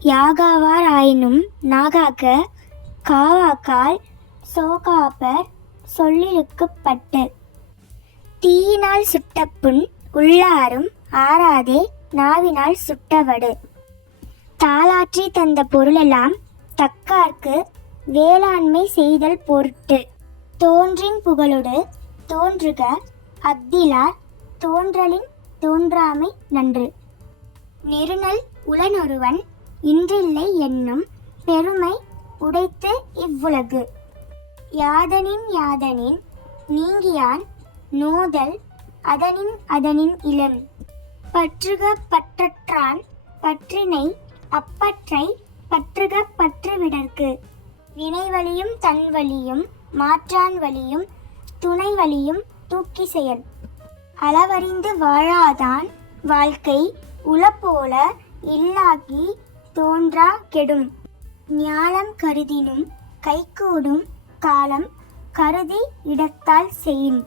யாகாவார் ஆயினும் நாகாக்க காவாக்கால் சோகாப்பர் சொல்லிருக்குப்பட்டு. தீயினால் சுட்டப்புண் உள்ளாரும் ஆறாதே நாவினால் சுட்டவடு. தாளாற்றி தந்த பொருளெல்லாம் தக்கார்க்கு வேளாண்மை செய்தல் பொருட்டு. தோன்றின் புகழொடு தோன்றுக அஃதிலார் தோன்றலின் தோன்றாமை நன்று. நெருநல் உளனொருவன் இன்றில்லை என்னும் பெருமை உடைத்து இவ்வுலகு. யாதனின் நீங்கியான் நோதல் அதனின் இலன். பற்றுக பற்றற்றான் பற்றினை அப்பற்றை பற்றுக பற்றுவிடற்கு. வினைவலியும் தன்வலியும் மாற்றான் வலியும் துணை வலியும் தூக்கி செயல். அளவறிந்து வாழாதான் வாழ்க்கை உளப்போல இல்லாகி தோன்றா கெடும். ஞாலம் கருதினும் கைகூடும் காலம் கருதி இடத்தால் செயின்.